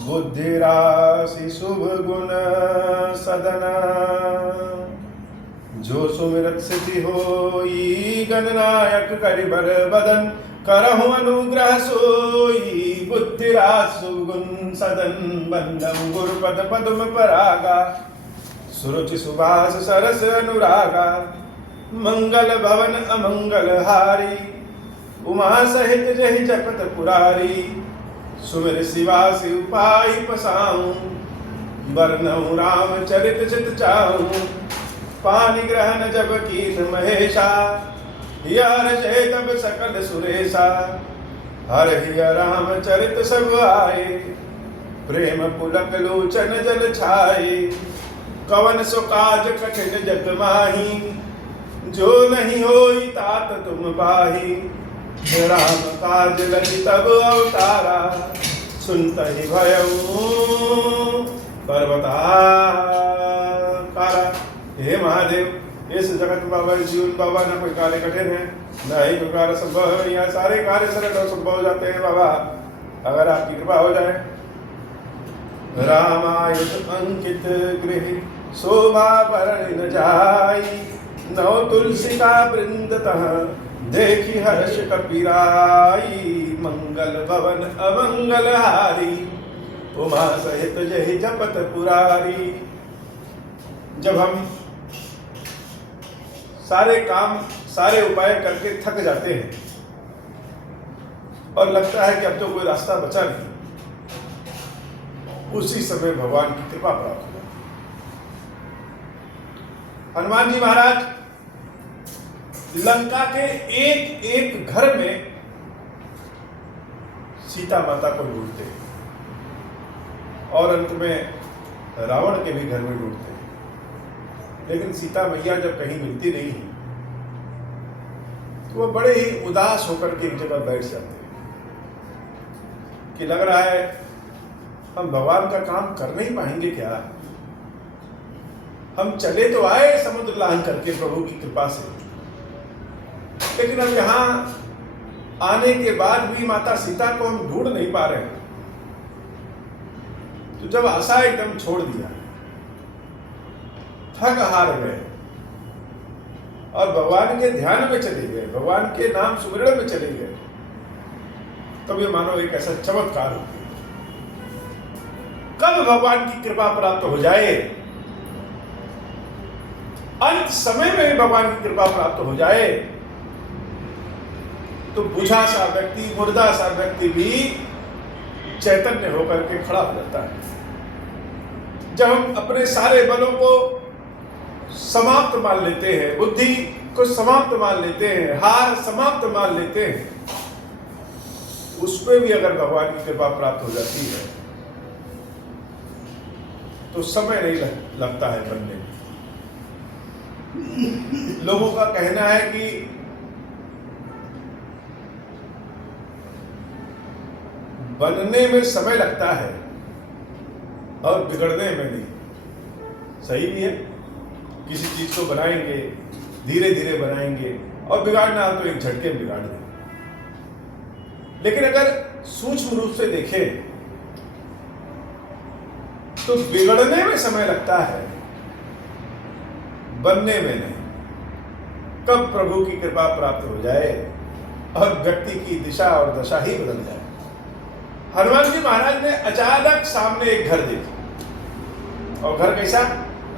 बुद्धिराशि शुभ गुण सदन, जो सुमिरत सिद्धि होई गणनायक करिबर बदन, करहु अनुग्रह सोई बुद्धिराशि शुभ गुण सदन, बंदम गुरुपद पद्म परागा, सुरुचि सुभाष सरस अनुरागा, मंगल भवन अमंगल हारी, उमा सहित जहि जपत पुरारी, सुमिर शिवा शिव पाई पसाऊं, बरनऊ राम चरित चित चाऊं, पानि ग्रहण जब कीन महेशा, यार जय तब सकल सुरेशा, हर हिय राम चरित सब आए, प्रेम पुलक लोचन जल छाए, कवन सो काज कठिन जग माही, जो नहीं होई तात तुम बाही, राम काज लगी तब अवतारा, सुनत ही भयऊ पर्वताकारा। हे महादेव, इस जगत बाबा जीवन बाबा न कोई कार्य कठिन है, न ही कोई कार्य संभव है, यहाँ सारे कार्य सरल और संभव हो जाते हैं बाबा, अगर आपकी कृपा हो जाए। रामायुध अंकित गृह शोभा पर न जाई, नौ तुलसी का वृंदतः देखी हर्ष कपीराई, मंगल भवन अमंगल हारी, उमा सहित जहि जपत पुरारी। जब हम सारे काम सारे उपाय करके थक जाते हैं और लगता है कि अब तो कोई रास्ता बचा नहीं, उसी समय भगवान की कृपा प्राप्त हो जाती है। हनुमान जी महाराज लंका के एक एक घर में सीता माता को ढूंढते हैं और अंत में रावण के भी घर में ढूंढते हैं, लेकिन सीता मैया जब कहीं मिलती नहीं तो वो बड़े ही उदास होकर के एक जगह बैठ जाते हैं कि लग रहा है हम भगवान का काम कर नहीं पाएंगे क्या। हम चले तो आए समुद्र लांघ करके प्रभु की कृपा से, लेकिन अब यहां आने के बाद भी माता सीता को हम ढूंढ नहीं पा रहे हैं। तो जब आशा एकदम छोड़ दिया, थक हार गए और भगवान के ध्यान में चले गए, भगवान के नाम सुमिरण में चले गए, तब ये मानो एक ऐसा चमत्कार हो गया। कब भगवान की कृपा प्राप्त हो जाए, अंत समय में भी भगवान की कृपा प्राप्त हो जाए, तो बुझा सा व्यक्ति, मुर्दा सा व्यक्ति भी चैतन्य होकर के खड़ा हो जाता है। जब हम अपने सारे बलों को समाप्त मान लेते हैं, बुद्धि को समाप्त मान लेते हैं, हार समाप्त मान लेते हैं, उसमें भी अगर भगवान की कृपा प्राप्त हो जाती है तो समय नहीं लगता है बनने में। लोगों का कहना है कि बनने में समय लगता है और बिगड़ने में नहीं। सही भी है, किसी चीज को बनाएंगे, धीरे धीरे बनाएंगे और बिगाड़ना हो तो एक झटके में बिगाड़ देंगे। लेकिन अगर सूक्ष्म रूप से देखें तो बिगड़ने में समय लगता है, बनने में नहीं। कब प्रभु की कृपा प्राप्त हो जाए और व्यक्ति की दिशा और दशा ही बदल जाए। हनुमान जी महाराज ने अचानक सामने एक घर देखा, और घर कैसा?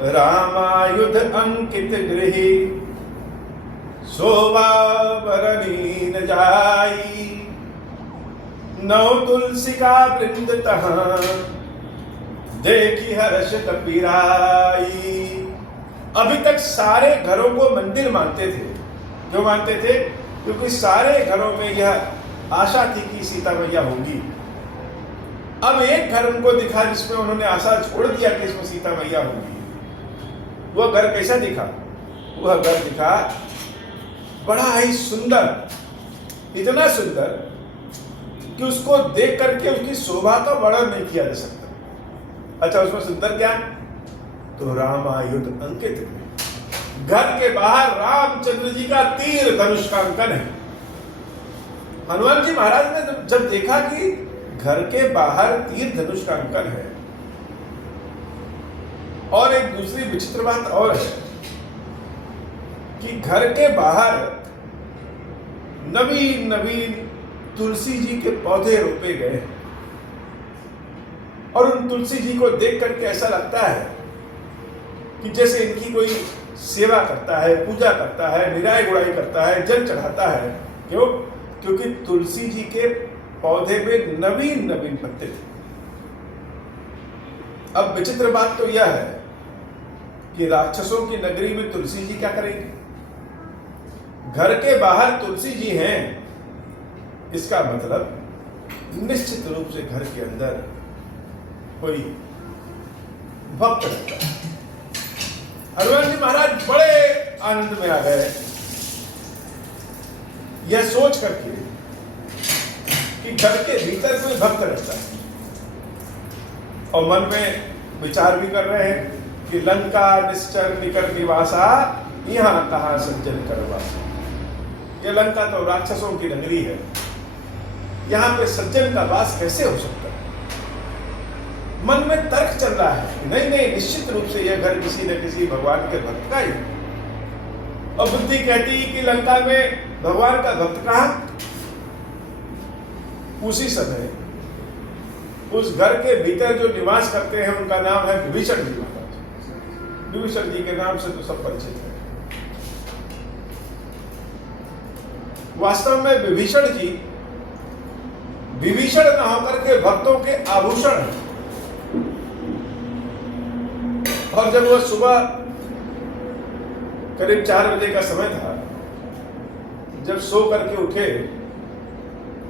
रामायुध अंकित गृही शोभा बरनी न जाई, नौ तुलसी का वृंदतः देखी हर्ष कपीराई। अभी तक सारे घरों को मंदिर मानते थे। क्यों मानते थे? क्योंकि सारे घरों में यह आशा थी कि सीता मैया होगी। अब एक घर उनको दिखा जिसमें उन्होंने आशा छोड़ दिया कि इसमें सीता मैया होगी। वह घर कैसा दिखा? वह घर दिखा बड़ा ही सुंदर, इतना सुंदर कि उसको देख करके उसकी शोभा का वर्णन नहीं किया जा सकता। अच्छा, उसमें सुंदर क्या? तो रामायुध अंकित। घर के बाहर रामचंद्र जी का तीर धनुष का अंकन है। हनुमान जी महाराज ने जब देखा कि घर के बाहर तीर धनुष का अंकन है। और एक दूसरी विचित्र बात और है कि घर के बाहर नवीन नवीन तुलसी जी के पौधे रोपे गए और उन तुलसी जी को देख करके ऐसा लगता है कि जैसे इनकी कोई सेवा करता है, पूजा करता है, निराय गुड़ाई करता है, जल चढ़ाता है। क्यों? क्योंकि तुलसी जी के पौधे में नवीन नवीन पत्ते थे। अब विचित्र बात तो यह है कि राक्षसों की नगरी में तुलसी जी क्या करेंगे? घर के बाहर तुलसी जी हैं, इसका मतलब निश्चित रूप से घर के अंदर कोई भक्त रहता है। हनुमान जी महाराज बड़े आनंद में आ गए यह सोच करके कि घर के भीतर कोई भक्त रहता है, और मन में विचार भी कर रहे हैं कि लंका निश्चर निकर निवासा यहाँ कहाँ सज्जन करवासा। यह लंका तो राक्षसों की नगरी है, यहाँ पे सज्जन का वास कैसे हो सकता है? मन में तर्क चल रहा है कि नहीं नहीं, निश्चित रूप से यह घर किसी न किसी भगवान के भक्त का ही। और बुद्धि कहती है कि लंका में भगवान का भक्त कहाँ? उसी समय उस घर के भीतर जो निवास करते हैं उनका नाम है विभीषण जी महाराज। विभीषण जी के नाम से तो सब परिचित है। वास्तव में विभीषण जी विभीषण न होकर के भक्तों के आभूषण हैं। और जब वह सुबह करीब 4 बजे का समय था, जब सो करके उठे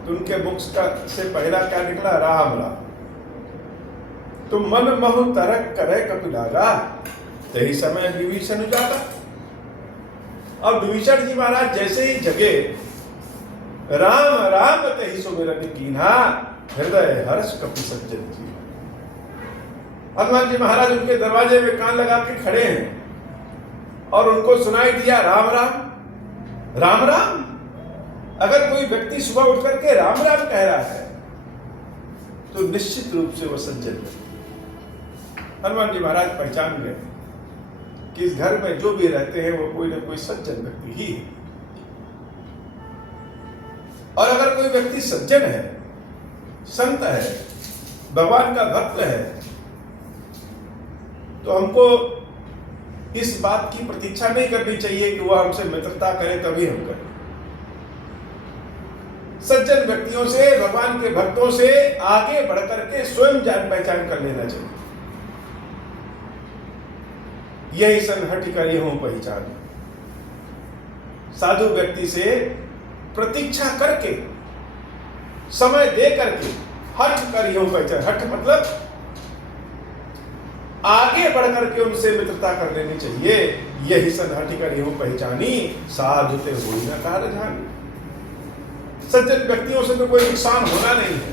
तो उनके मुख से पहला क्या निकला? राम राम। तो मन महु तरक करे कपिलागा, यही समय विभीषण उजाला। और विभीषण जी महाराज जैसे ही जगे, राम राम तहि सुमिरन कीन्हा, हृदय हर्ष कपि सज्जन जी। हनुमान जी महाराज उनके दरवाजे में कान लगा के खड़े हैं और उनको सुनाई दिया राम राम राम राम। अगर कोई व्यक्ति सुबह उठ करके राम राम कह रहा है तो निश्चित रूप से वह सज्जन है। हनुमान जी महाराज पहचान गए कि इस घर में जो भी रहते हैं वो कोई ना कोई सज्जन व्यक्ति ही है। और अगर कोई व्यक्ति सज्जन है, संत है, भगवान का भक्त है, तो हमको इस बात की प्रतीक्षा नहीं करनी चाहिए कि वह हमसे मित्रता करे तभी हम करें। सज्जन व्यक्तियों से, भगवान के भक्तों से आगे बढ़कर के स्वयं जान पहचान कर लेना चाहिए। यही सन हटि कर यहूं पहचान। साधु व्यक्ति से प्रतीक्षा करके, समय दे करके, हट कर यहूं पहचान। हट मतलब आगे बढ़कर के उनसे मित्रता कर लेनी चाहिए। यही सन हटि कर यहूं पहचानी, साधु ते होई न कार जानी। सज्जन व्यक्तियों से तो कोई नुकसान होना नहीं है,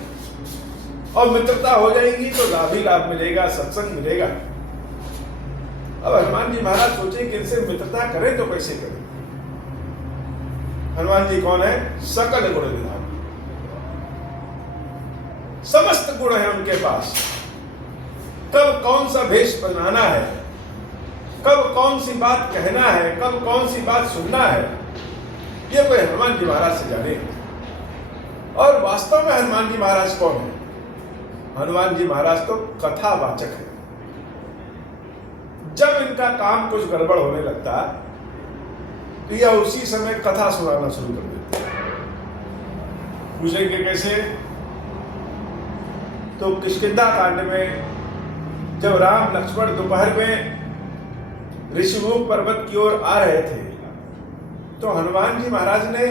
और मित्रता हो जाएगी तो लाभ ही लाभ मिलेगा, सत्संग मिलेगा। अब हनुमान जी महाराज सोचे कि इनसे मित्रता करें तो कैसे करें। हनुमान जी कौन है? सकल गुण निधान, समस्त गुण है उनके पास। कब कौन सा भेष बनाना है, कब कौन सी बात कहना है, कब कौन सी बात सुनना है, यह कोई हनुमान जी महाराज से जाने। और वास्तव में हनुमान जी महाराज कौन है? हनुमान जी महाराज तो कथावाचक है। जब इनका काम कुछ गड़बड़ होने लगता तो यह उसी समय कथा सुनाना शुरू कर देते। पूछेंगे कैसे? तो किष्किंधा कांड में जब राम लक्ष्मण दोपहर में ऋषिमुख पर्वत की ओर आ रहे थे, तो हनुमान जी महाराज ने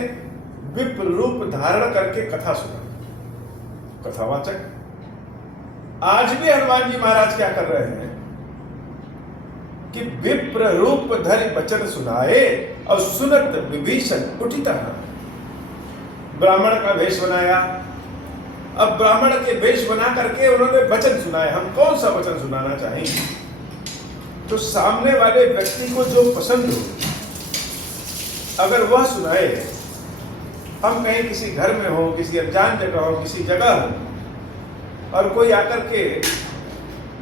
विप्र रूप धारण करके कथा सुना। कथावाचक। आज भी हनुमान जी महाराज क्या कर रहे हैं कि विप्र रूप धरि वचन सुनाए और सुनत विभीषण कुटिता। ब्राह्मण का वेश बनाया। अब ब्राह्मण के वेश बना करके उन्होंने वचन सुनाए। हम कौन सा वचन सुनाना चाहेंगे? तो सामने वाले व्यक्ति को जो पसंद हो, अगर वह सुनाए। हम कहीं किसी घर में हो, किसी अनजान जगह हो, किसी जगह हो, और कोई आकर के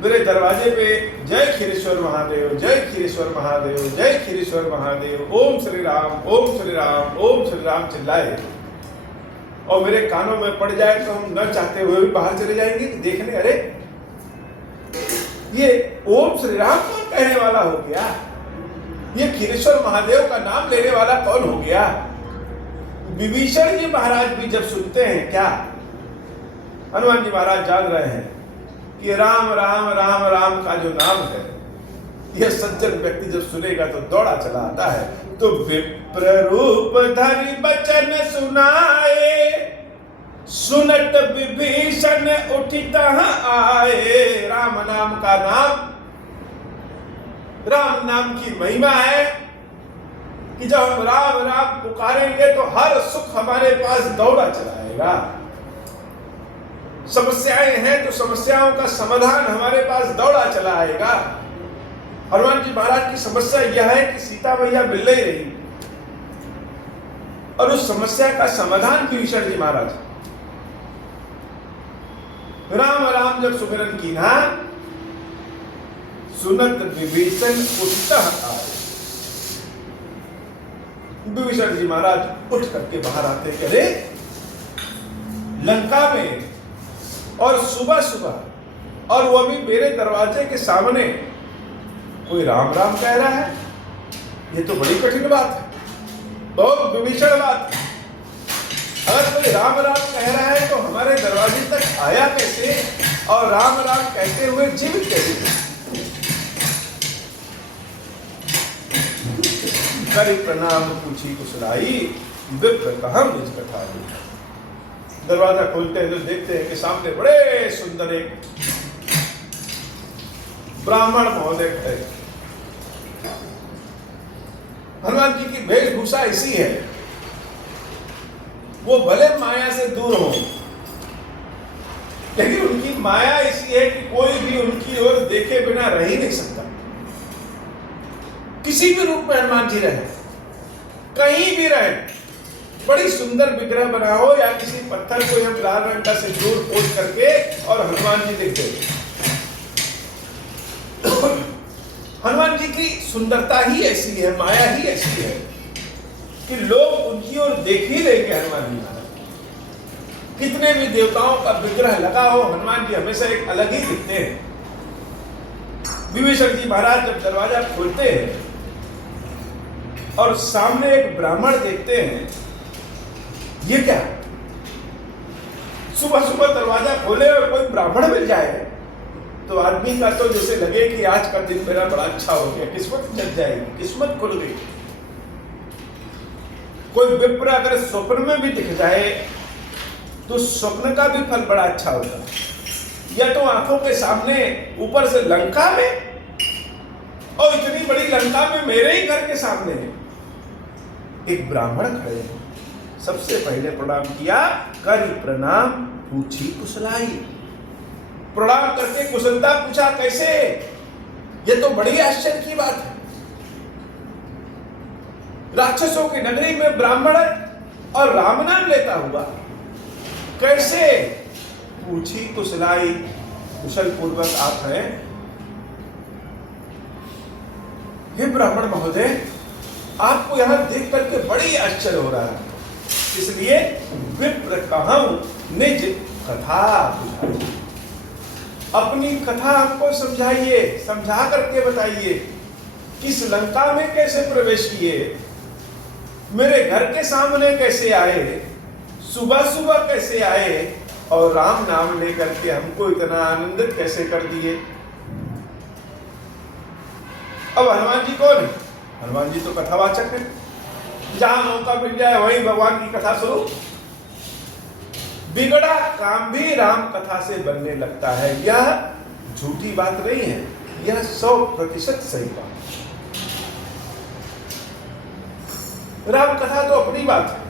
मेरे दरवाजे पे जय खीरेश्वर महादेव, जय खीरेश्वर महादेव, जय खीरेश्वर महादेव, ओम श्री राम, ओम श्री राम, ओम श्री राम चिल्लाए और मेरे कानों में पड़ जाए तो हम न चाहते हुए भी बाहर चले जाएंगे देखने, अरे ये ओम श्री राम कौन कहने वाला हो गया, ये खीरेश्वर महादेव का नाम लेने वाला कौन हो गया। विभीषण जी महाराज भी जब सुनते हैं, क्या हनुमान जी महाराज जान रहे हैं कि राम राम राम राम का जो नाम है यह सज्जन व्यक्ति जब सुनेगा तो दौड़ा चला आता है। तो विप्र रूप धरि बचन सुनाए, सुनत विभीषण उठित आए। राम नाम का नाम, राम नाम की महिमा है कि जब हम राम राम पुकारेंगे तो हर सुख हमारे पास दौड़ा चला आएगा। समस्याएं हैं तो समस्याओं का समाधान हमारे पास दौड़ा चला आएगा। हनुमान जी महाराज की समस्या यह है कि सीता मैया मिल नहीं रही और उस समस्या का समाधान विभीषण जी महाराज। राम राम जब सुमिरन कीन्हा, सुनत विभीषण उठित आए। विभीषण जी महाराज उठ करके बाहर आते, करे लंका में और सुबह सुबह, और वो भी मेरे दरवाजे के सामने कोई राम राम कह रहा है, ये तो बड़ी कठिन बात है, बहुत विभीषण बात है। अगर कोई राम राम कह रहा है तो हमारे दरवाजे तक आया कैसे और राम राम कहते हुए जीवित कैसे। करि प्रणाम पूछी कुशलाई, विप्र कहाँ निज कथा। दरवाजा खोलते हैं तो देखते हैं कि सामने बड़े सुंदर एक ब्राह्मण महोदय है। हनुमान जी की वेशभूषा ऐसी है, वो भले माया से दूर हो लेकिन उनकी माया ऐसी है कि कोई भी उनकी ओर देखे बिना रह ही नहीं सकता। किसी भी रूप में हनुमान जी रहे, कहीं भी रहे, बड़ी सुंदर विग्रह बना हो या किसी पत्थर को हम लाल रंग का सिंदूर पोत करके और हनुमान जी दिखते, हनुमान जी की सुंदरता ही ऐसी है, माया ही ऐसी है कि लोग उनकी ओर देख ही लेंगे। हनुमान जी महाराज कितने भी देवताओं का विग्रह लगा हो, हनुमान जी हमेशा एक अलग ही दिखते हैं। विभीषण जी महाराज जब दरवाजा खोलते हैं और सामने एक ब्राह्मण देखते हैं, ये क्या, सुबह सुबह दरवाजा खोले और कोई ब्राह्मण मिल जाए तो आदमी का तो जैसे लगे कि आज का दिन मेरा बड़ा अच्छा हो गया, किस्मत जग जाएगी, किस्मत खुल गई। कोई विप्र अगर स्वप्न में भी दिख जाए तो स्वप्न का भी फल बड़ा अच्छा होता है। या तो आंखों के सामने ऊपर से लंका में, और इतनी बड़ी लंका में मेरे ही घर के सामने एक ब्राह्मण खड़े हैं। सबसे पहले प्रणाम किया, करि प्रणाम पूछी कुशलाई। प्रणाम करके कुशलता पूछा, कैसे, ये तो बड़ी आश्चर्य की बात है। राक्षसों की नगरी में ब्राह्मण और राम नाम लेता हुआ, कैसे, पूछी कुशलाई, कुशल पूर्वक आप हैं। हे ब्राह्मण महोदय, आपको यहां देख करके बड़ी आश्चर्य हो रहा है, इसलिए विप्र कहूं निज कथा बुझाइए। अपनी कथा आपको समझाइए, समझा करके बताइए, किस लंका में कैसे प्रवेश किए, मेरे घर के सामने कैसे आए, सुबह सुबह कैसे आए और राम नाम लेकर के हमको इतना आनंदित कैसे कर दिए। अब हनुमान जी कौन है? हनुमान जी तो कथावाचक है, जहां मौका मिल जाए वहीं भगवान की कथा सुनो। बिगड़ा काम भी राम कथा से बनने लगता है। यह झूठी बात नहीं है, यह 100% सही बात है। राम कथा तो अपनी बात है।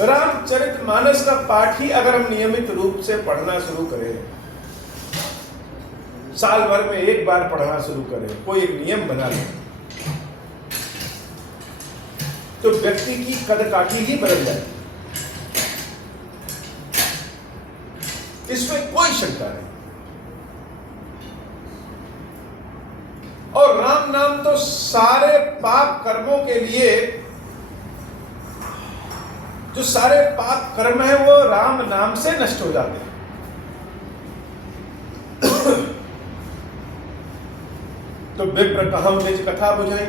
रामचरितमानस का पाठ ही अगर हम नियमित रूप से पढ़ना शुरू करें, साल भर में एक बार पढ़ना शुरू करें, कोई एक नियम बना लें, तो व्यक्ति की कदकाठी ही बदल जाए। इसमें कोई शंका नहीं। और राम नाम तो सारे पाप कर्मों के लिए, जो सारे पाप कर्म है वो राम नाम से नष्ट हो जाते हैं। तो विप्र कहम निज कथा बुझाई।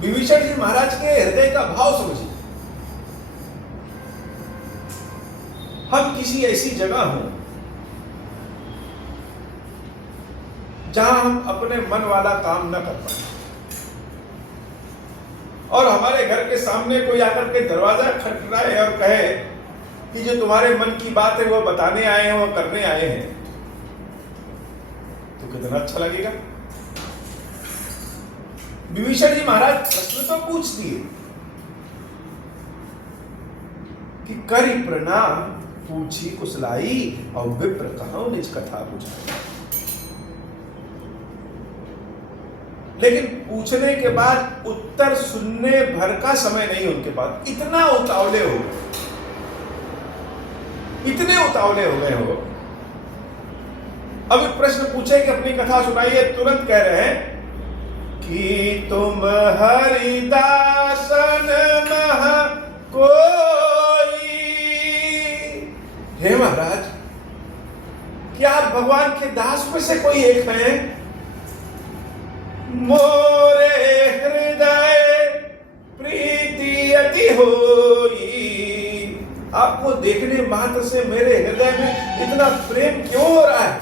विभीषण जी महाराज के हृदय का भाव समझिए। हम किसी ऐसी जगह हों जहां हम अपने मन वाला काम न कर पाए, और हमारे घर के सामने कोई आकर के दरवाजा खटखटाए और कहे कि जो तुम्हारे मन की बात है वो बताने आए हैं, वो करने आए हैं, तो कितना अच्छा लगेगा। विभीषण जी महाराज प्रश्न तो पूछ दिए कि करी प्रणाम पूछी कुशलाई, और विप्र कहूं निज कथा बुझाई। लेकिन पूछने के बाद उत्तर सुनने भर का समय नहीं उनके पास। इतना उतावले हो गए, इतने उतावले हो गए हो। अभी प्रश्न पूछे कि अपनी कथा सुनाइए, तुरंत कह रहे हैं कि तुम हरिदासन मह कोई। हे महाराज, क्या आप भगवान के दास में से कोई एक हैं? मोरे हृदय प्रीति अति होई। आपको देखने मात्र से मेरे हृदय में इतना प्रेम क्यों हो रहा है?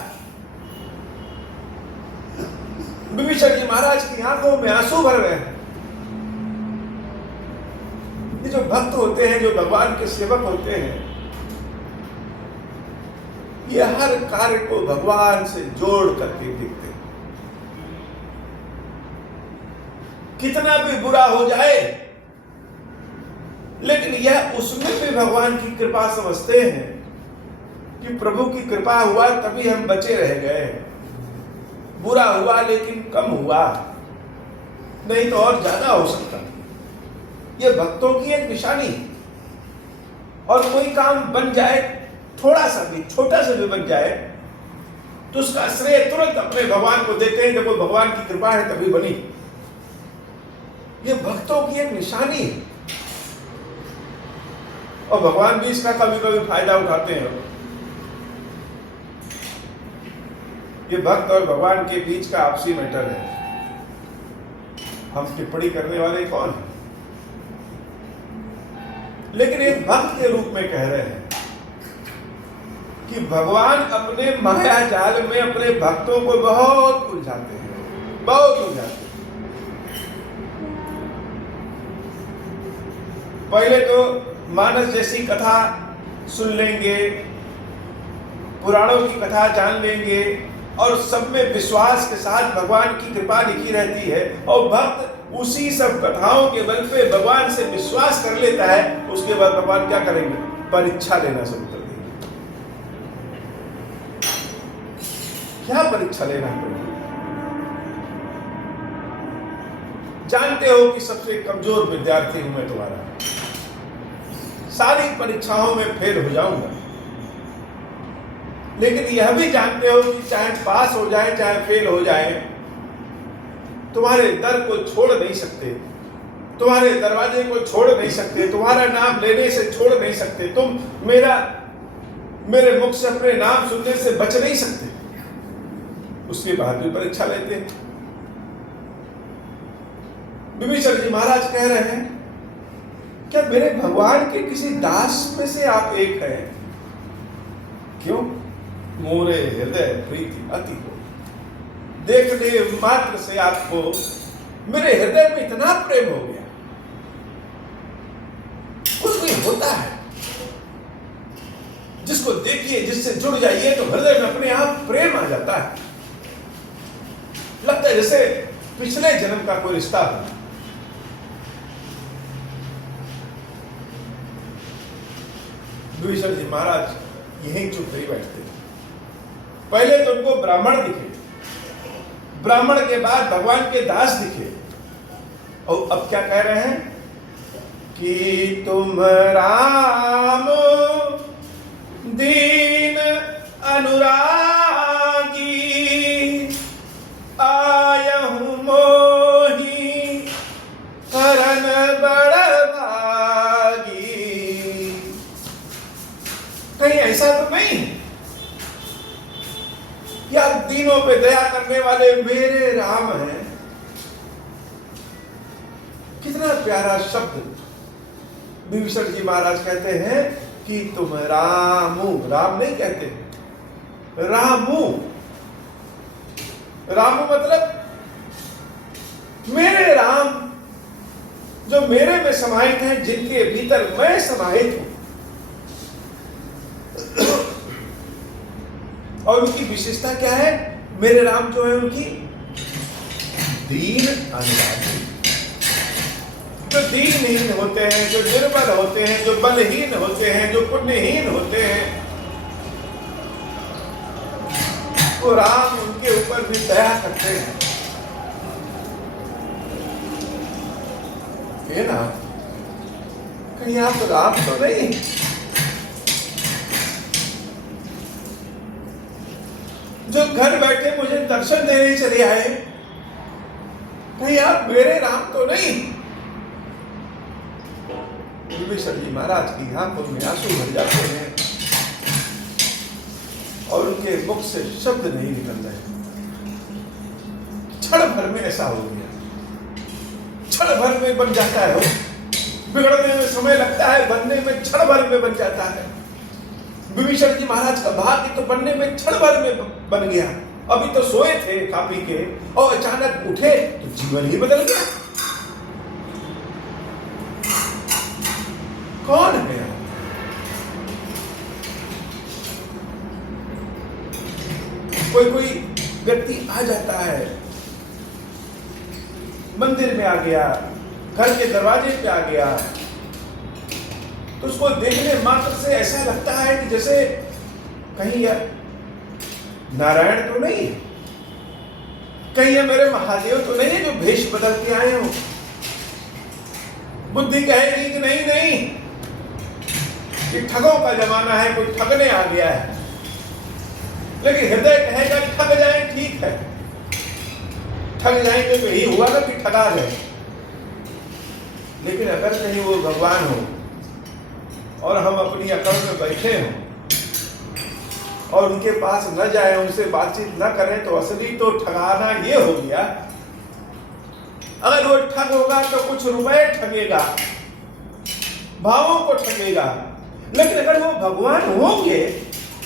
विभीषण जी महाराज की आंखों में आंसू भर रहे हैं। ये जो भक्त होते हैं, जो भगवान के सेवक होते हैं, ये हर कार्य को भगवान से जोड़ करके देखते हैं। कितना भी बुरा हो जाए, लेकिन यह उसमें भी भगवान की कृपा समझते हैं कि प्रभु की कृपा हुआ तभी हम बचे रह गए। बुरा हुआ लेकिन कम हुआ, नहीं तो और ज्यादा हो सकता। यह भक्तों की एक निशानी। और कोई काम बन जाए, थोड़ा सा भी, छोटा सा भी बन जाए, तो उसका श्रेय तुरंत अपने भगवान को देते हैं। देखो भगवान की कृपा है तभी बनी। यह भक्तों की एक निशानी है, और भगवान भी इसका कभी कभी फायदा उठाते हैं। ये भक्त और भगवान के बीच का आपसी मैटर है। हम टिप्पणी करने वाले कौन हैं? लेकिन एक भक्त के रूप में कह रहे हैं कि भगवान अपने माया जाल में अपने भक्तों को बहुत उलझाते हैं, बहुत उलझाते हैं। पहले तो मानस जैसी कथा सुन लेंगे, पुराणों की कथा जान लेंगे, और सब में विश्वास के साथ भगवान की कृपा लिखी रहती है, और भक्त उसी सब कथाओं के बल पे भगवान से विश्वास कर लेता है। उसके बाद भगवान क्या करेंगे? परीक्षा लेना शुरू कर देंगे। क्या परीक्षा लेना पड़ेगा? जानते हो कि सबसे कमजोर विद्यार्थी हूं मैं तुम्हारा, सारी परीक्षाओं में फेल हो जाऊंगा। लेकिन यह भी जानते हो कि चाहे पास हो जाए चाहे फेल हो जाए, तुम्हारे दर को छोड़ नहीं सकते, तुम्हारे दरवाजे को छोड़ नहीं सकते, तुम्हारा नाम लेने से छोड़ नहीं सकते, तुम मेरे मुख से अपने नाम सुनने से बच नहीं सकते। उसके बाद भी परीक्षा लेते हैं। विभीषण जी महाराज कह रहे हैं, क्या मेरे भगवान के किसी दास में से आप एक हैं? क्यों? मोरे हृदय प्रीति अति हो। देखने मात्र से आपको मेरे हृदय में इतना प्रेम हो गया। कुछ भी होता है जिसको देखिए, जिससे जुड़ जाइए, तो हृदय में अपने आप प्रेम आ जाता है। लगता है जैसे पिछले जन्म का कोई रिश्ता हो। विभीषण जी महाराज यहीं चुप नहीं बैठते। पहले तो उनको ब्राह्मण दिखे, ब्राह्मण के बाद भगवान के दास दिखे, और अब क्या कह रहे हैं कि तुम राम दीन अनुरागी आयहूं मोही करन बड़ भागी। कहीं ऐसा तो नहीं या दीनों पे दया करने वाले मेरे राम हैं? कितना प्यारा शब्द विभीषण जी महाराज कहते हैं कि तुम रामू, राम नहीं कहते, रामू। रामू मतलब मेरे राम जो मेरे में समाहित हैं, जिनके भीतर मैं समाहित हूं। और उनकी विशेषता क्या है? मेरे राम जो है उनकी दीन अनुरागी, जो दीनहीन होते हैं, जो निर्बल होते हैं, जो बलहीन होते हैं, जो पुण्यहीन होते हैं, वो राम उनके ऊपर भी दया करते हैं। ये ना कहीं आप राम तो नहीं? जो घर बैठे मुझे दर्शन देने चले आए, कहीं आप मेरे राम तो नहीं? विभीषण जी महाराज की आंखों में आंसू भर जाते हैं और उनके मुख से शब्द नहीं निकल रहे। क्षण भर में ऐसा हो गया, क्षण भर में बन जाता है। बिगड़ने में समय लगता है, बनने में क्षण भर में बन जाता है। विभीषण जी महाराज का भाग्य तो बनने में क्षण भर में बन गया। अभी तो सोए थे खा पी के और अचानक उठे तो जीवन ही बदल गया। कौन है? कोई व्यक्ति आ जाता है, मंदिर में आ गया, घर के दरवाजे पे आ गया, तो उसको देखने मात्र से ऐसा लगता है कि जैसे कहीं यार नारायण तो नहीं, कहीं ये मेरे महादेव तो नहीं है जो भेष बदल के आए हो। बुद्धि कहेगी कि नहीं नहीं, कि ठगों का जमाना है, कोई ठगने आ गया है। लेकिन हृदय कहेगा कि ठग जाए, ठीक है, ठग जाएंगे तो यही हुआ ना कि ठगा गए। लेकिन अगर कहीं वो भगवान हो और हम अपनी अकड़ में बैठे हों और उनके पास न जाए, उनसे बातचीत न करें, तो असली तो ठगाना ये हो गया। अगर वो ठग होगा तो कुछ रुपए ठगेगा, भावों को ठगेगा। लेकिन अगर वो भगवान होंगे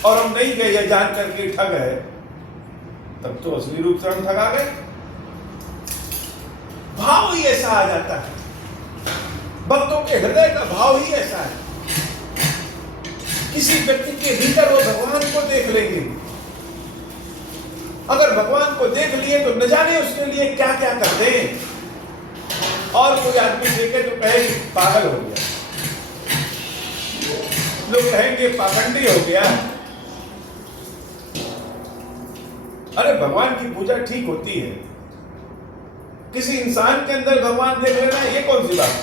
और हम नहीं गए या जान करके ठग है, तब तो असली रूप से हम ठगा गए। भाव ही ऐसा आ जाता है, भक्तों के हृदय का भाव ही ऐसा है। किसी व्यक्ति के भीतर वो भगवान को देख लेंगे। अगर भगवान को देख लिए तो न जाने उसके लिए क्या क्या कर दें। और कोई आदमी देखे तो कहे कि पागल हो गया, लोग कहेंगे पाखंडी हो गया। अरे भगवान की पूजा ठीक होती है, किसी इंसान के अंदर भगवान देख लेना ये कौन सी बात?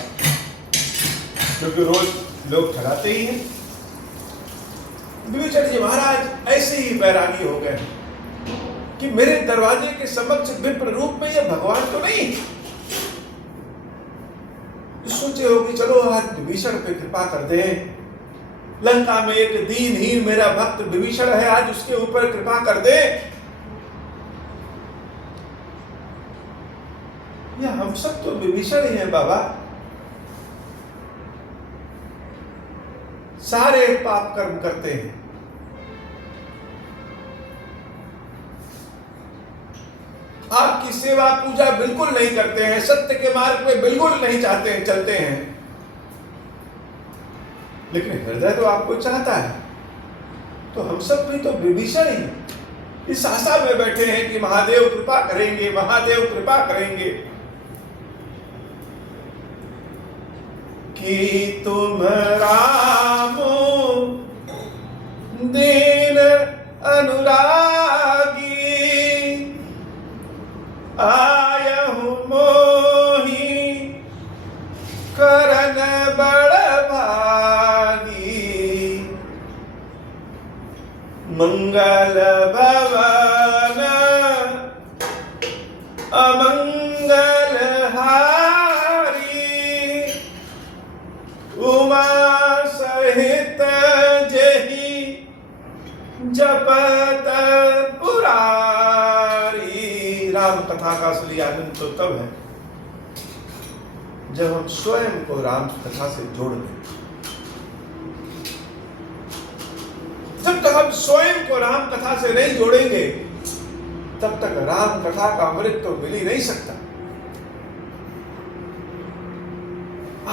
क्योंकि रोज लोग ठगाते ही हैं। विभीषण जी महाराज ऐसे ही बैरागी हो गए कि मेरे दरवाजे के समक्ष विप्र रूप में ये भगवान तो नहीं। सोचे हो कि चलो आज विभीषण पे कृपा कर दे, लंका में एक दीनहीन मेरा भक्त विभीषण है, आज उसके ऊपर कृपा कर दे। या हम सब तो विभीषण ही हैं बाबा, सारे पाप कर्म करते हैं। आपकी सेवा पूजा बिल्कुल नहीं करते हैं, सत्य के मार्ग में बिल्कुल नहीं चाहते हैं, चलते हैं। लेकिन हृदय तो आपको चाहता है। तो हम सब भी तो विभीषण ही इस आशा में बैठे हैं कि महादेव कृपा करेंगे, महादेव कृपा करेंगे। कि तुम रामो दीन अनुरागी आयहूं मोही करन बड़ भागी। मंगल भवन अमंगल हारी, उमा सहित जही जपत पुरारी। राम कथा का असली आनंद तो तब है जब हम स्वयं को राम कथा से जोड़ दें। जब तक हम स्वयं को राम कथा से नहीं जोड़ेंगे तब तक राम कथा का अमृत तो मिल ही नहीं सकता।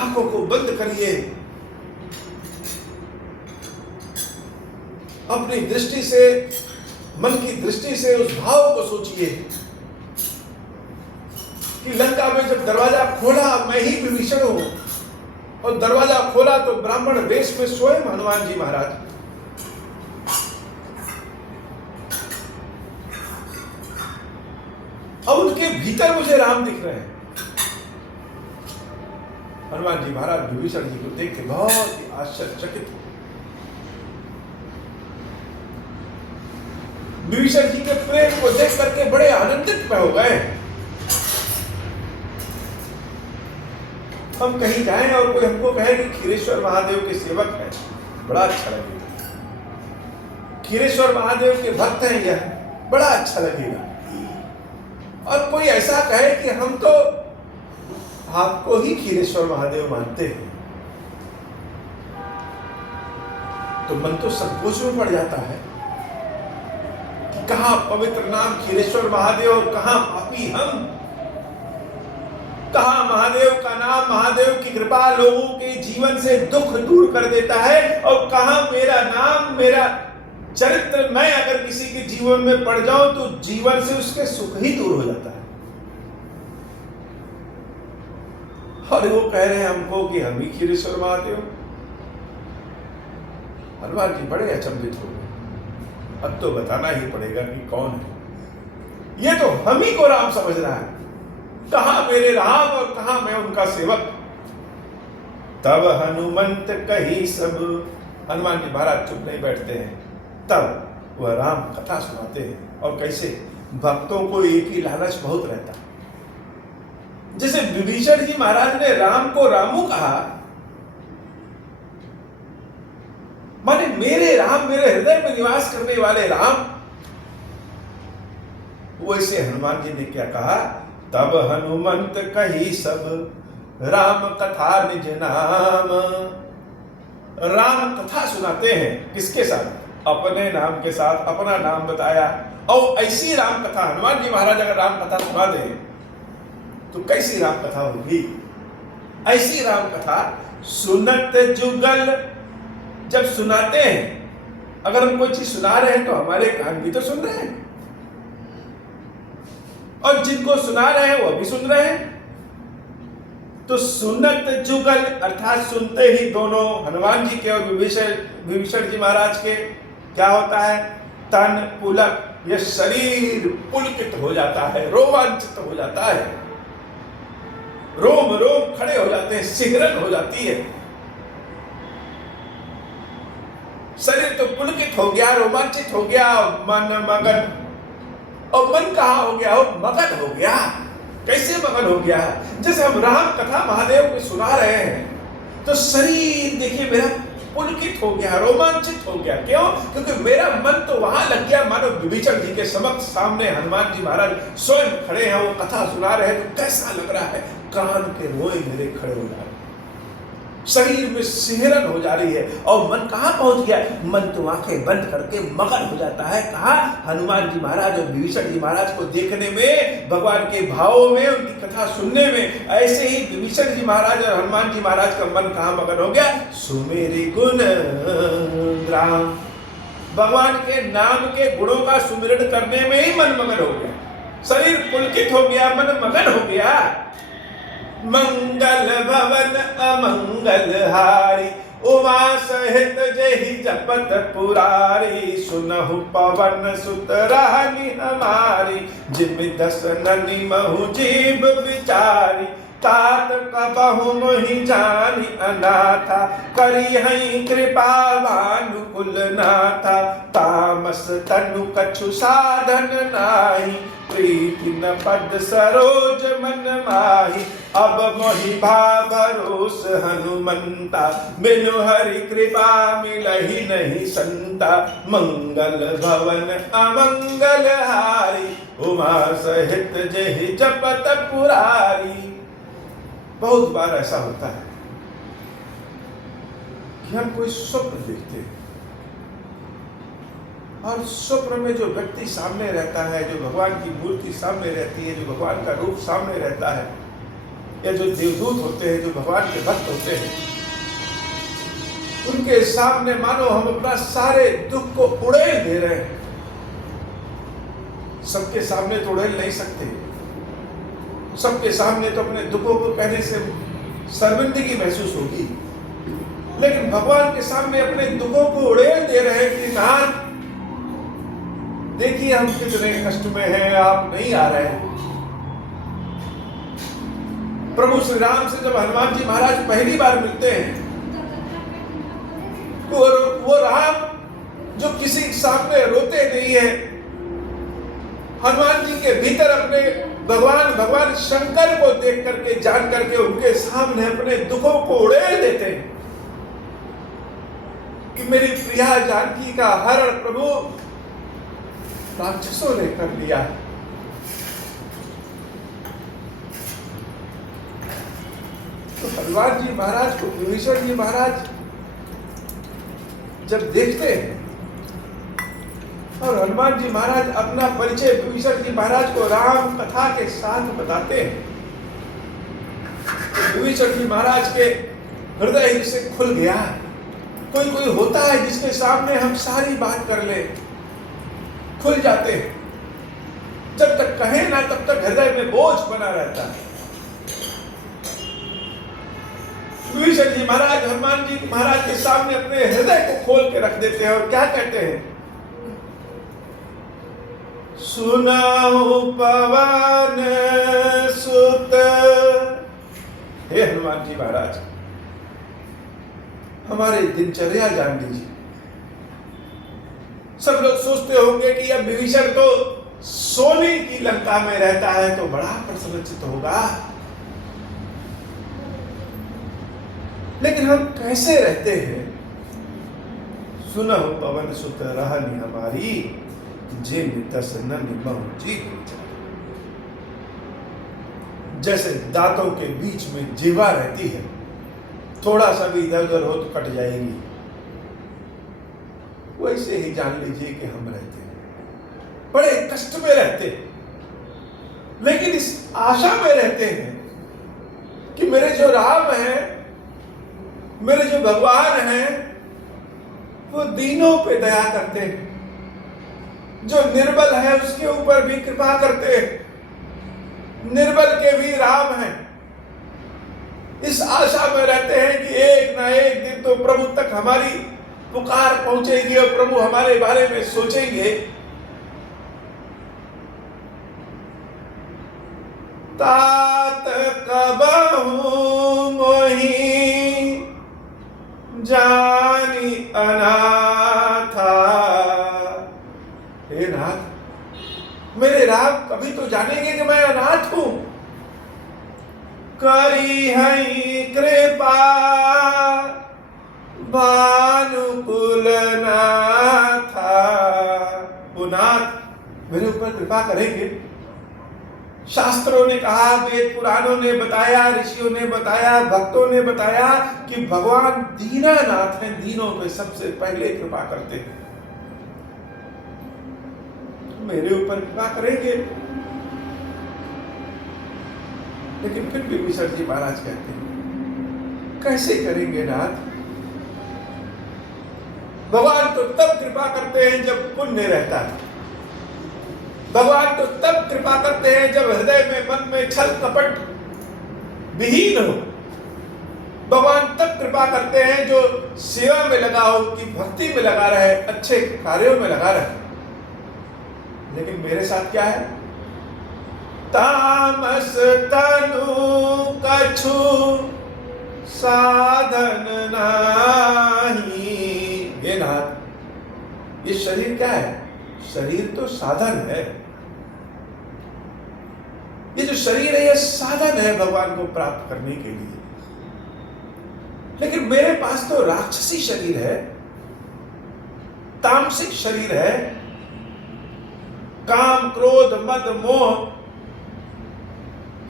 आंखों को बंद करिए, अपनी दृष्टि से, मन की दृष्टि से उस भाव को सोचिए कि लंका में जब दरवाजा खोला मैं ही विभीषण हूं, और दरवाजा खोला तो ब्राह्मण वेश में स्वयं हनुमान जी महाराज। अब उनके भीतर मुझे राम दिख रहे हैं। हनुमान जी महाराज विभीषण जी को देख के बहुत ही आश्चर्यचकित हो। विभीषण जी के प्रेम को देख करके बड़े आनंदित हो गए। हम कहीं जाएं और कोई हमको कहे कि खीरेश्वर महादेव के सेवक है, बड़ा अच्छा लगेगा। खीरेश्वर महादेव के भक्त हैं, यह बड़ा अच्छा लगेगा। और कोई ऐसा कहे कि हम तो आपको ही खीरेश्वर महादेव मानते हैं, तो मन तो संकोच में पड़ जाता है कि कहां पवित्र नाम खीरेश्वर महादेव और कहां पापी हम। कहां महादेव का नाम, महादेव की कृपा लोगों के जीवन से दुख दूर कर देता है, और कहां मेरा नाम, मेरा चरित्र, मैं अगर किसी के जीवन में पड़ जाऊं तो जीवन से उसके सुख ही दूर हो जाता है। और वो कह रहे हैं हमको कि हम ही खीरेश्वर महादेव। हनुमान जी बड़े अचंभित हो गए। अब तो बताना ही पड़ेगा कि कौन है। ये तो हम ही को राम समझ रहा है, कहां मेरे राम और कहां मैं उनका सेवक। तब हनुमंत कही सब, हनुमान जी महाराज चुप नहीं बैठते हैं, तब वह राम कथा सुनाते हैं। और कैसे भक्तों को एक ही लालच बहुत रहता है। जैसे विभीषण जी महाराज ने राम को रामू कहा, माने मेरे राम, मेरे हृदय में निवास करने वाले राम। वैसे हनुमान जी ने क्या कहा, तब हनुमंत कही सब राम कथा निज नाम। राम कथा सुनाते हैं किसके साथ? अपने नाम के साथ, अपना नाम बताया। और ऐसी राम कथा हनुमान जी महाराज अगर राम कथा सुना दे तो कैसी राम कथा होगी? ऐसी राम कथा सुनत जुगल जब सुनाते हैं, अगर हम कोई चीज सुना रहे हैं तो हमारे कान भी तो सुन रहे हैं, और जिनको सुना रहे हैं वो भी सुन रहे हैं। तो सुनत जुगल अर्थात सुनते ही दोनों हनुमान जी के और विभीषण जी महाराज के क्या होता है, तन पुलक, यह शरीर पुलकित हो जाता है, रोमांचित हो जाता है, रोम रोम खड़े हो जाते हैं, सिहरन हो जाती है। शरीर तो पुलकित हो गया, रोमांचित हो गया, मन मगन। और मन कहाँ हो गया? हो मगन हो गया। कैसे मगन हो गया? जैसे हम राम कथा महादेव को सुना रहे हैं तो शरीर देखिए मेरा पुलकित हो गया, रोमांचित हो गया। क्यों? क्योंकि मेरा मन तो वहां लग गया मानो विभीषण जी के समक्ष सामने हनुमान जी महाराज स्वयं खड़े हैं, वो कथा सुना रहे हैं। तो कैसा लग रहा है? कान के रोए मेरे खड़े हो जा रहे हैं, शरीर में सिहरन हो जा रही है। और मन कहाँ पहुंच गया? मन तो आंखें बंद करके मगन हो जाता है। कहा? हनुमान जी महाराज और विभीषण जी महाराज को देखने में, भगवान के भावों में, उनकी कथा सुनने में। ऐसे ही विभीषण जी महाराज और हनुमान जी महाराज का मन कहाँ मगन हो गया? सुमेरी गुण राम, भगवान के नाम के गुणों का सुमिरन करने में ही मन मगन हो गया, शरीर पुलकित हो गया, मन मगन हो गया। मंगल भवन अमंगल हारी, उमा सहित जहि जपत पुरारी। सुनहु पवन सुत रहनी हमारी, जिमि दस ननि महु जीव विचारी। तात कबहु मोहि जानि अनाथा, करी हई कृपा भानुकुल नाथा। तामस तनु कछु साधन नाही, प्रीति न पद सरोज मन माही। अब मोहि भाव भरोस हनुमंता, बिनु हरि कृपा मिलहि नहीं संता। मंगल भवन अमंगल हारी, उमा सहित जेहि जपत पुरारी। बहुत बार ऐसा होता है कि हम कोई स्वप्न देखते हैं और स्वप्न में जो व्यक्ति सामने रहता है, जो भगवान की मूर्ति सामने रहती है, जो भगवान का रूप सामने रहता है, या जो देवदूत होते हैं, जो भगवान के भक्त होते हैं, उनके सामने मानो हम अपना सारे दुख को उड़ेल दे रहे हैं। सबके सामने तो उड़ेल नहीं सकते, सबके सामने तो अपने दुखों को कहने से शर्मिंदगी महसूस होगी, लेकिन भगवान के सामने अपने दुखों को उड़ेल दे रहे हैं कि नाथ देखिए हम कितने कष्ट में हैं, आप नहीं आ रहे हैं। प्रभु श्री राम से जब हनुमान जी महाराज पहली बार मिलते हैं, तो वो राम जो किसी के सामने रोते नहीं है, हनुमान जी के भीतर अपने भगवान शंकर को देख करके, जान करके उनके सामने अपने दुखों को उड़ेल देते हैं कि मेरी प्रिया जानकी का हरण प्रभु राक्षसों ने कर लिया। तो हनुमान जी महाराज को विभीषण जी महाराज जब देखते हैं और हनुमान जी महाराज अपना परिचय विभीषण जी महाराज को राम कथा के साथ बताते हैं, तो विभीषण जी महाराज के हृदय से खुल गया। कोई होता है जिसके सामने हम सारी बात कर ले, खुल जाते हैं। जब तक कहे ना तब तक हृदय में बोझ बना रहता है। विभीषण जी महाराज हनुमान जी महाराज के सामने अपने हृदय को खोल के रख देते हैं और क्या कहते हैं, सुनाओ पवन सुत। हे हनुमान जी महाराज, हमारी दिनचर्या जान लीजिए। सब लोग सोचते होंगे कि अब विभीषण तो सोने की लंका में रहता है तो बड़ा प्रसन्नचित्त होगा, लेकिन हम कैसे रहते हैं। सुनहु पवन सुत रहनि हमारी, जे नितस न निमहु जी। जैसे दांतों के बीच में जीवा रहती है, थोड़ा सा भी इधर उधर हो तो कट जाएगी, वैसे ही जान लीजिए कि हम रहते हैं, बड़े कष्ट में रहते हैं, लेकिन इस आशा में रहते हैं कि मेरे जो राम हैं, मेरे जो भगवान हैं, वो दीनों पे दया करते हैं, जो निर्बल है उसके ऊपर भी कृपा करते हैं, निर्बल के भी राम हैं। इस आशा में रहते हैं कि एक ना एक दिन तो प्रभु तक हमारी पुकार पहुंचेगी और प्रभु हमारे बारे में सोचेंगे। तात कबहु मोहि जानि अनाथा। हे नाथ, मेरे राम कभी तो जानेंगे कि मैं अनाथ हूं। करी हई कृपा भानुकुल नाथा। वो नाथ मेरे ऊपर कृपा करेंगे। शास्त्रों ने कहा, वेद पुराणों ने बताया, ऋषियों ने बताया, भक्तों ने बताया कि भगवान दीनानाथ हैं, दीनों पे सबसे पहले कृपा करते हैं। मेरे ऊपर कृपा करेंगे। लेकिन फिर भी विभीषण जी महाराज कहते हैं, कैसे करेंगे नाथ? भगवान तो तब कृपा करते हैं जब पुण्य रहता है। भगवान तो तब कृपा करते हैं जब हृदय में, मन में छल कपट विहीन हो। भगवान तब कृपा करते हैं जो सेवा में लगा हो, कि भक्ति में लगा रहे, अच्छे कार्यों में लगा रहे। लेकिन मेरे साथ क्या है? तामस तनु कछु साधन नाही। ये नाथ, ये शरीर क्या है? शरीर तो साधन है। ये जो शरीर है, ये साधन है भगवान को प्राप्त करने के लिए। लेकिन मेरे पास तो राक्षसी शरीर है, तामसिक शरीर है, काम क्रोध मद मोह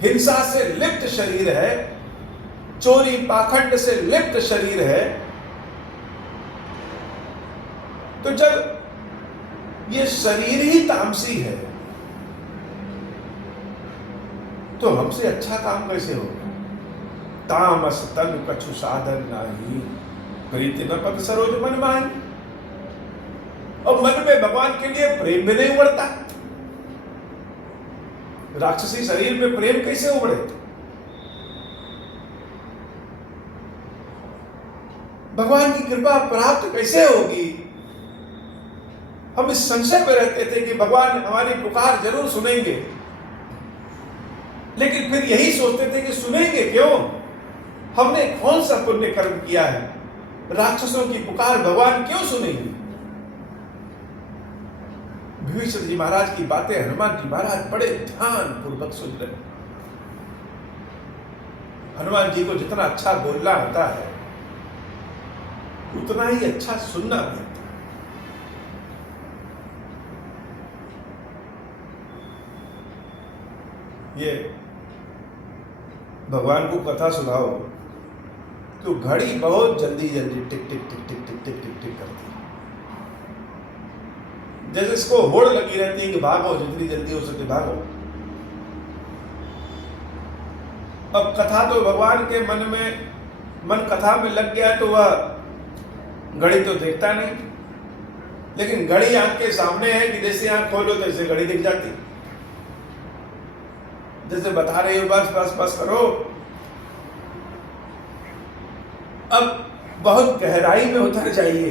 हिंसा से लिप्त शरीर है, चोरी पाखंड से लिप्त शरीर है। तो जब ये शरीर ही तामसी है, तो हमसे अच्छा काम कैसे होगा? तामस तन कछु साधन नाही, प्रीति न पद सरोज मन मान। और मन में भगवान के लिए प्रेम भी नहीं उमड़ता। राक्षसी शरीर में प्रेम कैसे उमड़े? भगवान की कृपा प्राप्त कैसे होगी? हम इस संशय में रहते थे कि भगवान हमारी पुकार जरूर सुनेंगे, लेकिन फिर यही सोचते थे कि सुनेंगे क्यों? हमने कौन सा पुण्य कर्म किया है? राक्षसों की पुकार भगवान क्यों सुनेंगे? विभीषण जी महाराज की बातें हनुमान जी महाराज बड़े ध्यान पूर्वक सुन रहे। हनुमान जी को जितना अच्छा बोलना आता है, उतना ही अच्छा सुनना भी आता है। ये भगवान को कथा सुनाओ तो घड़ी बहुत जल्दी जल्दी टिक टिक टिक टिक टिक टिक टिक टिक करती है। जैसे इसको होड़ लगी रहती है कि भागो, जितनी जल्दी हो सके भागो। अब कथा तो भगवान के मन कथा में लग गया तो वह घड़ी तो देखता नहीं, लेकिन घड़ी आंख के सामने है कि जैसे आंख खोलो तैसे घड़ी दिख जाती। जैसे बता रही हो बस बस बस करो। अब बहुत गहराई में उतर जाइए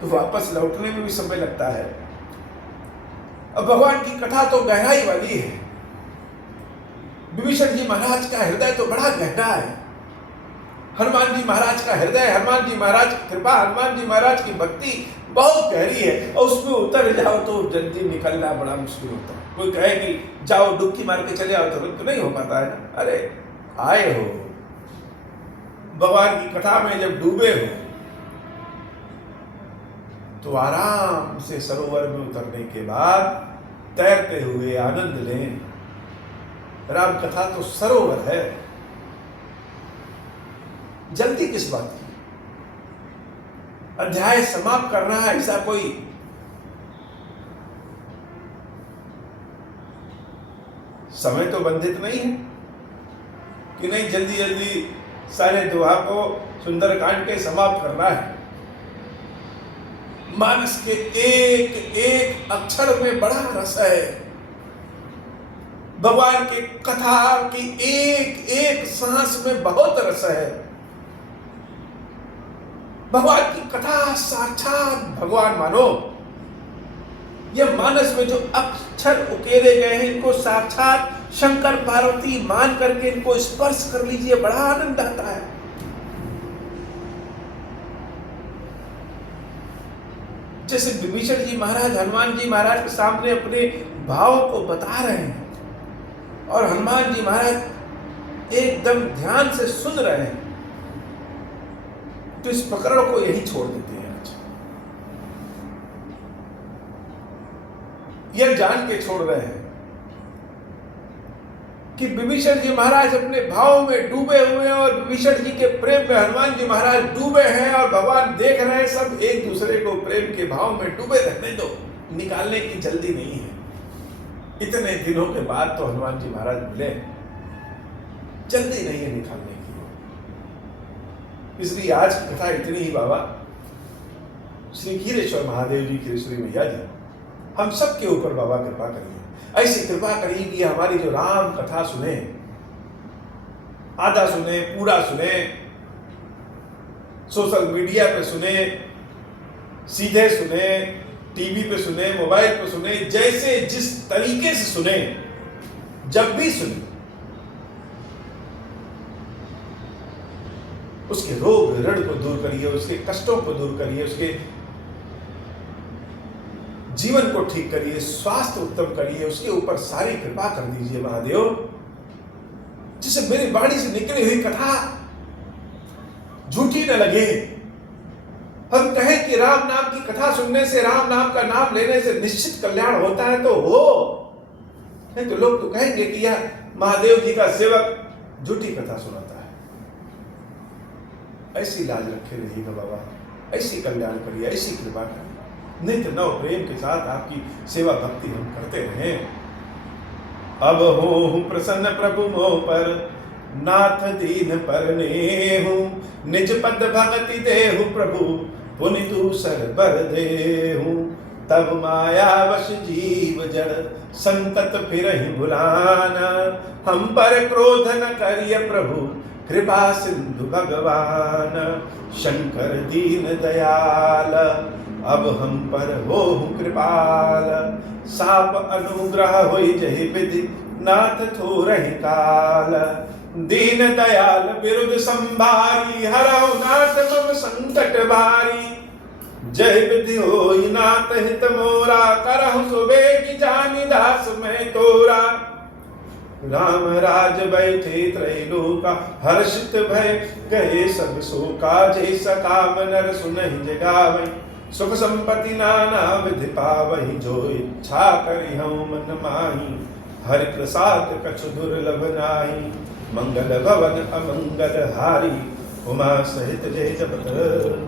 तो वापस लौटने में भी समय लगता है। अब भगवान की कथा तो गहराई वाली है। विभीषण जी महाराज का हृदय तो बड़ा गहरा है। हनुमान जी महाराज का हृदय, हनुमान जी महाराज की कृपा, हनुमान जी महाराज की भक्ति बहुत गहरी है, और उसमें उतर जाओ तो जल्दी निकलना बड़ा मुश्किल होता है। कोई कहे कि जाओ डुबकी मार के चले आओ तो नहीं हो पाता है। अरे आए हो भगवान की कथा में, जब डूबे हो तो आराम से सरोवर में उतरने के बाद तैरते हुए आनंद लें। राम कथा तो सरोवर है, जल्दी किस बात की? अध्याय समाप्त करना है, ऐसा कोई समय तो बंधित नहीं है कि नहीं जल्दी जल्दी सारे दोहा को सुंदरकांड के समाप्त करना है। मानस के एक एक अक्षर में बड़ा रस है। भगवान की कथा की एक एक सांस में बहुत रस है। भगवान की कथा साक्षात भगवान मानो। ये मानस में जो अक्षर उकेरे गए हैं, इनको साक्षात शंकर पार्वती मान करके इनको स्पर्श कर लीजिए, बड़ा आनंद आता है। जैसे विभीषण जी महाराज हनुमान जी महाराज के सामने अपने भावों को बता रहे हैं, और हनुमान जी महाराज एकदम ध्यान से सुन रहे हैं, तो इस पकड़ को यही छोड़ देते हैं। आज यह जान के छोड़ रहे हैं कि विभीषण जी महाराज अपने भाव में डूबे हुए हैं, और विभीषण जी के प्रेम में हनुमान जी महाराज डूबे हैं, और भगवान देख रहे हैं सब एक दूसरे को प्रेम के भाव में डूबे रहने दो, निकालने की जल्दी नहीं है। इतने दिनों के बाद तो हनुमान जी महाराज मिले, जल्दी नहीं है निकालने की। इसलिए आज की कथा इतनी ही। बाबा श्री खीरेश्वर महादेव जी की श्री मैया जी हम सब के ऊपर बाबा कृपा करिए। ऐसी कृपा करिए कि हमारी जो राम कथा सुने, आधा सुने, पूरा सुने, सोशल मीडिया पे सुने, सीधे सुने, टीवी पे सुने, मोबाइल पे सुने, जैसे जिस तरीके से सुने, जब भी सुने उसके रोग ऋण को दूर करिए, उसके कष्टों को दूर करिए, उसके जीवन को ठीक करिए, स्वास्थ्य उत्तम करिए, उसके ऊपर सारी कृपा कर दीजिए महादेव, जिससे मेरी वाणी से निकली हुई कथा झूठी न लगे। हम कहें कि राम नाम की कथा सुनने से, राम नाम का नाम लेने से निश्चित कल्याण होता है तो हो, नहीं तो लोग तो कहेंगे कि यह महादेव जी का सेवक झूठी कथा सुनाता है। ऐसी लाज रखे रहिएगा बाबा, ऐसी कल्याण करिए, ऐसी कृपा करिए, नित्य नव प्रेम के साथ आपकी सेवा भक्ति हम करते रहें। अब हो प्रसन्न प्रभु मोह पर, नाथ दीन पर नेहु, निज पद भगति देहु प्रभु, पुनि दूसर बर देहु। तब माया वश जीव जड़, संतत फिरहि भुलाना, हम पर क्रोध न करिय प्रभु, कृपा सिंधु भगवान। शंकर दीन दयाल, अब हम पर होहु कृपाल, साप अनुग्रह होई जहि विधि, नाथ थोरहि काल। दीन दयाल विरुद्ध संभारी, हरहु नाथ मम संकट भारी। जय विधि होई नाथ हित मोरा, करहु सुबेग जानि दास मैं तोरा। राम राज बैठे त्रैलोका, हर्षित भय गए सब शोका। जय सकाम नर सुनहि जगावै, सुख संपत्ति नाना विधि पावहि। जो इच्छा करि हऊँ मन माही, हरि प्रसाद कछु दुर्लभ नाही। मंगल भवन अमंगल हारी, उमा सहित जय जपत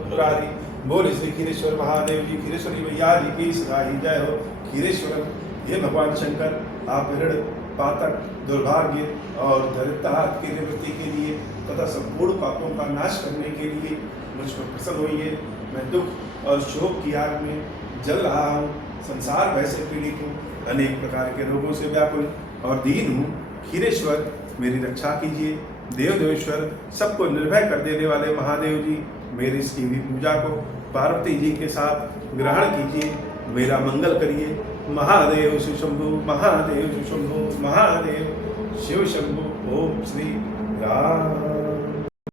मुरारी। बोले श्री खीरेश्वर महादेव जी, खीरेश्वरी मैया जी की सगाई जय हो। खीरेश्वर हे भगवान शंकर, आप ऋण पातक दुर्भाग्य और दरिद्रता की निवृत्ति के लिए तथा संपूर्ण पापों का नाश करने के लिए मुझ पर प्रसन्न होइए। मैं दुख और शोक की आग में जल रहा हूँ, संसार भय से पीड़ित हूँ, अनेक प्रकार के रोगों से व्याकुल और दीन हूँ। खीरेश्वर मेरी रक्षा कीजिए। देव देवेश्वर, सबको निर्भय कर देने वाले महादेव जी, मेरी इस की पूजा को पार्वती जी के साथ ग्रहण कीजिए, मेरा मंगल करिए। महादेव शिव शंभु, महादेव शिव शंभु, महादेव शिव शंभु। ओम श्री राम।